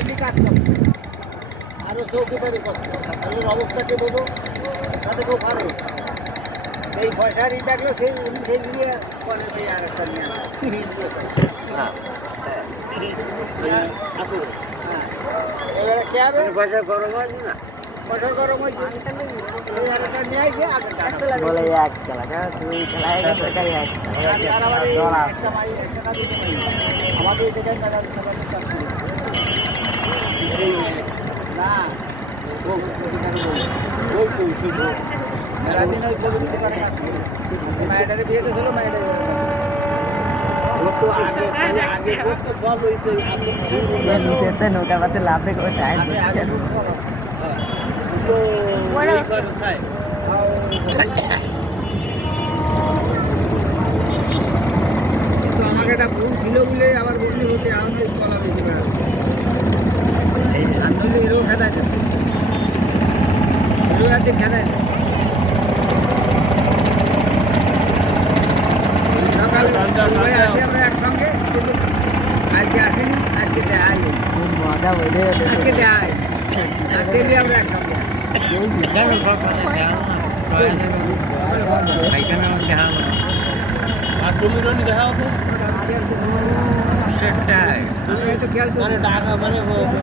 মিলি কাজ করছে আরও চৌকিদারি করছে তাদের অবস্থাকে বোঝো সাথে খুব ভালো এই পয়সার ই থাকলেও সেই সেই নিয়ে পরে সেই আর একটা নিয়ে এবারে কে হবে পয়সা গরম হয় না পয়সা গরম হয় এই আর একটা নিয়ে আইছে বলে এক খেলা তুই খেলায় পয়সাই এক আর আবার একটা মাই একটা কাজ আমাদের এখানে না রাদিন ওই ছবি দিতে পারে মায়ের বিয়ে তো ছিল মায়ের নৌকা পাতে লাভ দেখো আমাকে একটা ভুল ছিল বলে আবার বন্দি হতে আমার কলা বেঁচে বেড়াচ্ছে আন্দোলনে এরও খেদাইছে এরও হাতে খেদাইছে সকালে আসি আমরা একসঙ্গে কিন্তু আজকে আসেনি আজকে দেয় মজা বলে আজকে দেয় আজকে আমরা একসঙ্গে সেটাই